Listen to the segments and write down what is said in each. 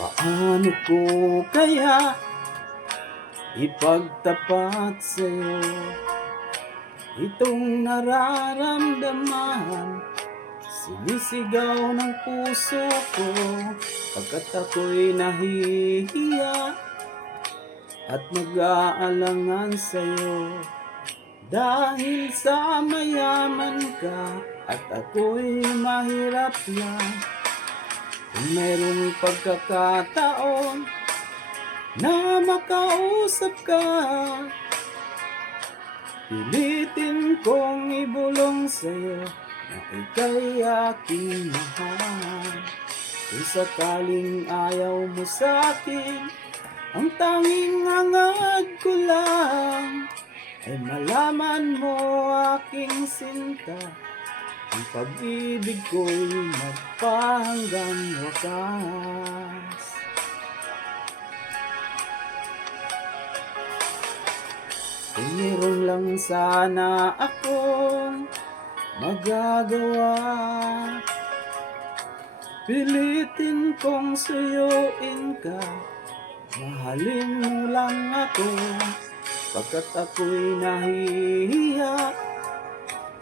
Paano ko kaya ipagtapat sa'yo itong nararamdaman? Sinisigaw ng puso ko pagkat ako'y nahihiya at nag-aalangan sa'yo. Dahil sa mayaman ka at ako'y mahirap lang, kung merong pagkakataon na makausap ka, pilitin kong ibulong sa'yo na ika'y aking mahal. Kung sakaling ayaw mo sa'kin, ang tanging hangad ko lang ay malaman mo aking sinta, ang pag-ibig ko'y magpahanggang wakas. Kung meron lang sana akong magagawa, pilitin kong suyuin ka, mahalin mo lang ako, pagkat ako'y nahihiya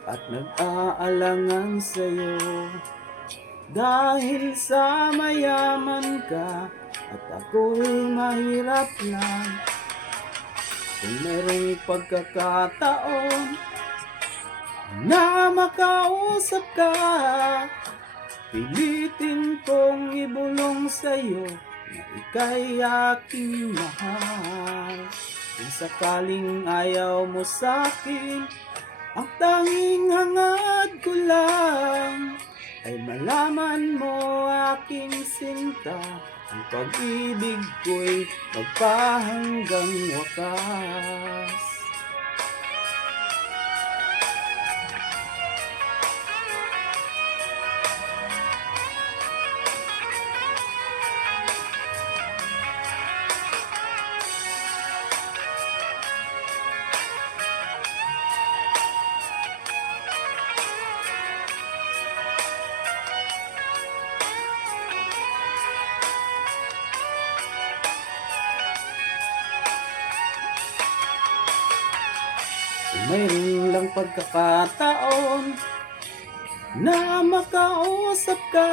at nag-aalangan sa'yo. Dahil sa mayaman ka at ako'y mahirap lang, kung merong pagkakataon na makausap ka, pilitin kong ibulong sa'yo na ika'y aking mahal. Kung sakaling ayaw mo sa'kin, ang tanging hangad ko lang ay malaman mo aking sinta, ang pag-ibig ko'y magpahanggang wakas. Kung mayroon lang pagkakataon na makausap ka,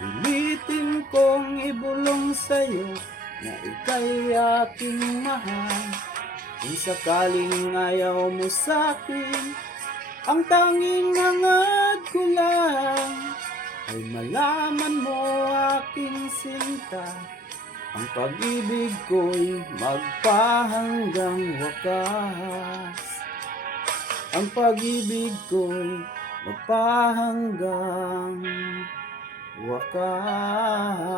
pilitin kong ibulong sa'yo na ika'y aking mahal. Kung sakaling ayaw mo sa'kin, ang tanging hangad ko lang ay malaman mo aking sinta, ang pag-ibig ko'y magpahanggang wakas. Ang pag-ibig ko'y magpahanggang wakas.